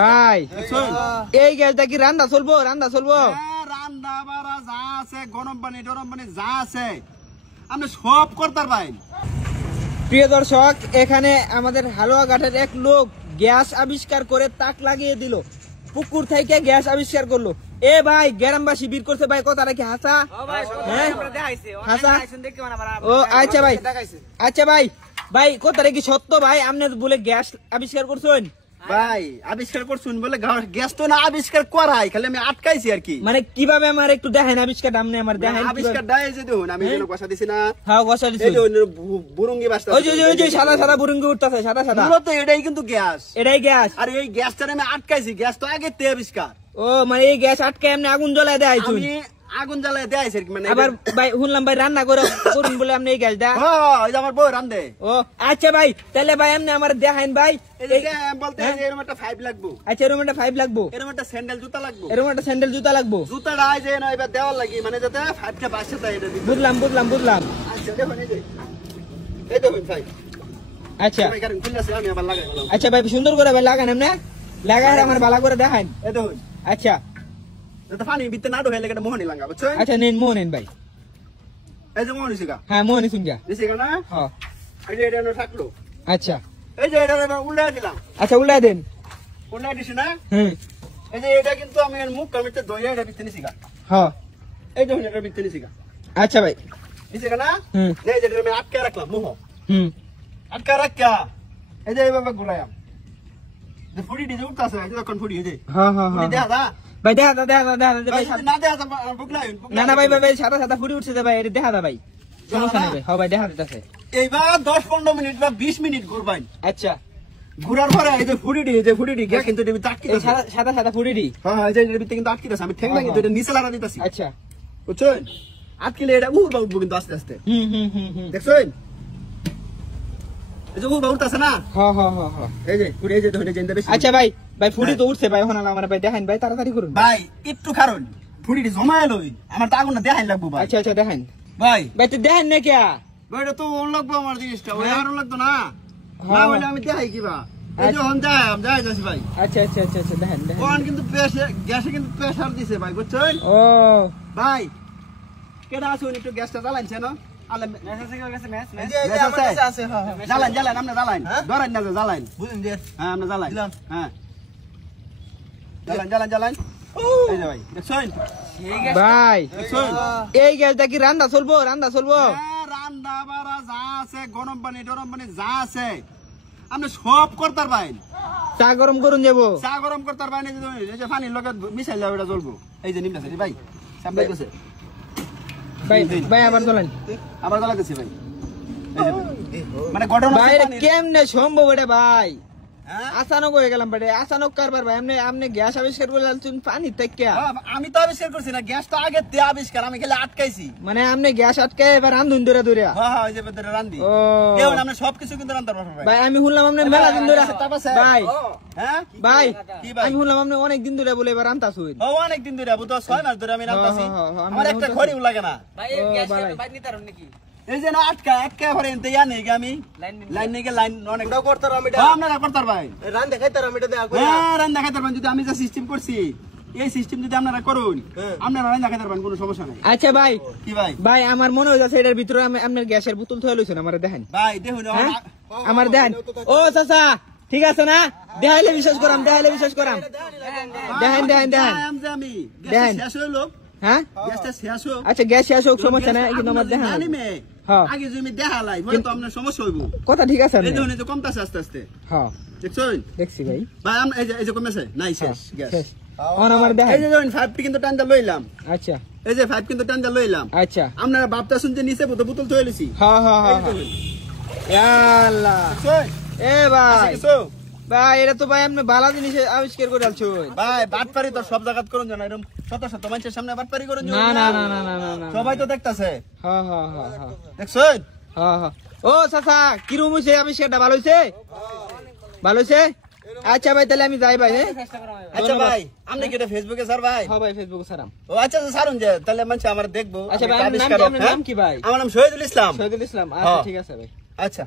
ভাই এই গ্যাসটা কি রান্না চলবো? রান্না বাড়া যা আছে, গরম পানি টরম পানি যা আছে আপনি সব করতে পারেন। প্রিয় দর্শক, এখানে আমাদের হালুয়াঘাটের এক লোক গ্যাস আবিষ্কার করে তাক লাগিয়ে দিল। পুকুর থেকে গ্যাস আবিষ্কার করলো। এ ভাই গ্রামবাসী বীর করছে ভাই, কথা নাকি হাসা? ও আচ্ছা ভাই, আচ্ছা ভাই, ভাই কথা কি সত্য ভাই? আপনি বলে গ্যাস আবিষ্কার করছেন? ভাই আবিষ্কার করছুন বলে গ্যাস তো না আবিষ্কার করাই, খালি আমি আটকাইছি আর কি। মানে কিভাবে আমার একটু দেখেন আবিষ্কার? আপনি আমার দেখেন আবিষ্কার দাই যে দেখুন, আমি যেন কষা দিছি না। হ্যাঁ কষা দিছি। এই যে বুরুঙ্গি বাসটা, ওই যে সাদা সাদা বুরুঙ্গি উঠতাছে, সাদা সাদা। মূলত এটাই কিন্তু গ্যাস, এটাই গ্যাস। আর এই গ্যাসটা আমি আটকাইছি। গ্যাস তো আগে তে আবিষ্কার। ও মানে এই গ্যাস আটকে এমনি আগুন জ্বালায় দেয়াইছুন? আমি আগুন জ্বালায় দেয়াইছি আর কি। মানে আবার ভাই শুনলাম ভাই রান্না করে করুন বলে আপনি এই গ্যাস দা? হ্যাঁ, এই যে আমার বউ রান্ধে। ও আচ্ছা ভাই, তাহলে ভাই আপনি আমার দেখাইন ভাই। এই যে বলতে এরকম একটা 5 লাগবো। আচ্ছা এরকম একটা 5 লাগবো, এরকম একটা স্যান্ডেল জুতা লাগবো, এরকম একটা স্যান্ডেল জুতা লাগবো। জুতাটা আই যে না এবার দেওয়ার লাগি, মানে যাতে 5টা বাসে তাই এটা দিতে। বুঝলাম। আচ্ছা দেখুন এই যে এই দেখুন ভাই। আচ্ছা ভাই কারণ খুললাছে, আমি আবার লাগাই দিলাম। আচ্ছা ভাই সুন্দর করে ভাই লাগান, এমনি লাগায় আমার ভালো করে দেখাইন। এই দেখুন, আচ্ছা যাতে পানি ভিতরে না ঢোকে লাগে মোহনি লাগা, বুঝছেন? আচ্ছা নেন মোহ নেন ভাই। এই যে মোহনি শিখা। হ্যাঁ মোহনি শুনগা শিখা না? হ্যাঁ এই যে এটা থাকলো। আচ্ছা এই যে এটা আমি উল্টাই দিলাম। আচ্ছা উল্টাই দেন। উল্টাই দিছি না? হুম। এই যে এটা কিন্তু আমি মুখ কামিতে দইয়া এটা ভিতরে শিখা। হ্যাঁ এই দেখুন এটা ভিতরে শিখা। আচ্ছা ভাই। শিখা না? হুম। এই যে এটা আমি আটকে রাখলাম মোহ। হুম। আটকে রাখা। এই যে এইভাবে ঘুরাইলাম। যে ফুড়ি দিয়ে উঠতাছে, এই যে কোন ফুড়ি এই যে। হ্যাঁ ফুড়ি দেখা দা। ভাই দেখা দা ভাই। না দেখা দা বুকলাই। না ভাই ভাই সাদা সাদা ফুটি উঠছে ভাই, এটা দেখা দা ভাই, সমস্যা নেই ভাই। হ্যাঁ ভাই দেখা দিতেছে। এইবার 10-15 মিনিট বা 20 মিনিট ঘুরবাই। আচ্ছা ঘুরার পরে এই যে ফুড়ি গ্যাস কিন্তু এটা আটকে এই আছে। সাদা সাদা ফুটি। হ্যাঁ এই যে এর ভিতরে কিন্তু আটকে আছে। আমি ঠেং লাগি তো এটা নিচে লাগা দিতাছি। আচ্ছা বুঝছেন? আটকিলে এটা উড়বা উঠবো কিন্তু আস্তে আস্তে। হুম। দেখছেন? এই যে উড়বা উঠতাছে না? হ্যাঁ। এই যে ফুড়ি এই যে ধরে যেতে বেশি। আচ্ছা ভাই ফুটি তো উঠছে ভাই, এখন আমার ভাই দেখাইন ভাই, তাড়াতাড়ি করুন ভাই একটু কারণ ফুড়িটি জমায় লই, আমার তো আগুন না দেখাই লাগবো ভাই। আচ্ছা দেখাইন ভাই ভাই, তো দেখেন না কে ভাই, এটা তো ওর লাগবো আমার জিনিসটা, ওই আর লাগতো না। হ্যাঁ। না হলে আমি দেখাই কিবা। এই যে হন যাই যাচ্ছি ভাই। আচ্ছা দেখেন কোন কিন্তু গ্যাসে কিন্তু প্রেসার দিছে ভাই, বুঝছেন? ও ভাই কেডা আসুন একটু গ্যাসটা জ্বালাইছে না? আলে জ্বালান আপনি জ্বালান, ধরেন না যে জ্বালান। হ্যাঁ আপনি জ্বালান। হ্যাঁ জ্বালান। এই যে ভাই দেখছেন ভাই দেখছেন? এই গ্যাসটা কি রান্না চলবো? রান্না বাড়া যা আছে, গরম পানি টরম পানি যা আছে আপনি সব করতে পারেন। চা গরম করুন যাবো, চা গরম করতে পারেন। এই যে পানির লগে মিশাই যাবে এটা জ্বলবো। এই যে নিমটা ভাই সামনে গেছে ভাই আবার চলেন। আবার জ্বালাতেছি ভাই। এই যে মানে ঘটনা ভাই কেমনে সম্ভব এটা ভাই? হ্যাঁ? আচানক হয়ে গেলাম ভাই, আচানক কারবার ভাই। আপনি গ্যাস আবিষ্কার করে পানি থেকে? আমি তো আবিষ্কার করছি না, গ্যাস তো আগে তে আবিষ্কার, আমি খালি আটকাইছি। মানে আপনি গ্যাস আটকে এবার রান্ধুন ধরে হ্যাঁ ওই যে ভিতরে রান্ধি। ও এখন আমরা সবকিছু কিন্তু রান্তার পারবো ভাই। ভাই আমি শুনলাম আপনি মেলা দিন ধরে ভাই হ্যাঁ ভাই কি ভাই? আমি শুনলাম আপনি অনেক দিন ধরে বলে এবার রান্তাছুন। ও অনেক দিন ধরে, বুঝতো 6 মাস ধরে আমি রান্তাছি। আমি আমার একটা খড়িও লাগে না ভাই এই গ্যাস ভাই নিতারন নাকি? এই যে না আটকা ভরে এনতে নেই আমি লাইন নিয়ে লাইন অনেক করতে পারো। আমি আপনারা করতে পারবেন, রান দেখাইতে আর আমি এটা দেখা হ্যাঁ রান দেখাইতে পারবেন। যদি আমি যে সিস্টেম করছি এই সিস্টেম যদি আপনারা করুন, আপনারা রান দেখাইতে পারবেন, কোনো সমস্যা নাই। আচ্ছা ভাই কি ভাই? ভাই আমার মনে হচ্ছে এটার ভিতরে আপনার গ্যাসের বোতল থয়ে লইছেন, আমার দেখেন ভাই দেখুন আমার দেখেন। ও চাচা ঠিক আছে না? দেখাইলে বিশ্বাস করাম দেখেন আমি দেন। শেষ হইলো। হ্যাঁ গ্যাসটা শেষ হোক। আচ্ছা গ্যাস শেষ হোক, সমস্যা নাই, কিন্তু আমার দেখেন জানি মে হ্যাঁ আগে যদি দেখালাই বলে তো আপনার সমস্যা হইব। কথা ঠিক আছে। এই দেখুন এই যে কমতাছে আস্তে আস্তে, হ্যাঁ দেখছেন দেখছি ভাই। ভাই এই যে কমেছে নাই শেষ গ্যাস। আমার দেখেন এই যে দেখুন 5 কিন্তু টানটা লইলাম। আচ্ছা এই যে 5 কিন্তু টানটা লইলাম। আচ্ছা আপনারা ভাবতা শুনতে নিচে বোতল থয়ে লইছি। হ্যাঁ আল্লাহ এ ভাই ভাই এটা তো ভাই আপনি ভালো জিনিস আবিষ্কার করে আলছো ভাই। বাটপারি তো সব জায়গা করুন জানা, এরকম শত মানুষের সামনে বাটপারি করুন না, সবাই তো দেখতাছে। হ্যাঁ দেখছেন? ও চাচা কিরম হইছে আবিষ্কারটা? ভালো হইছে? আচ্ছা ভাই তাহলে আমি যাই ভাই। আচ্ছা ভাই আপনি কি এটা ফেসবুকে স্যার ভাই? হ্যাঁ ভাই ফেসবুকে ছাড়াম। ও আচ্ছা ছাড়ুন যে, তাহলে মানুষ আমার দেখবো। আচ্ছা ভাই আপনার নাম কি ভাই? আমার নাম শহীদুল ইসলাম। আচ্ছা ঠিক আছে ভাই। আচ্ছা।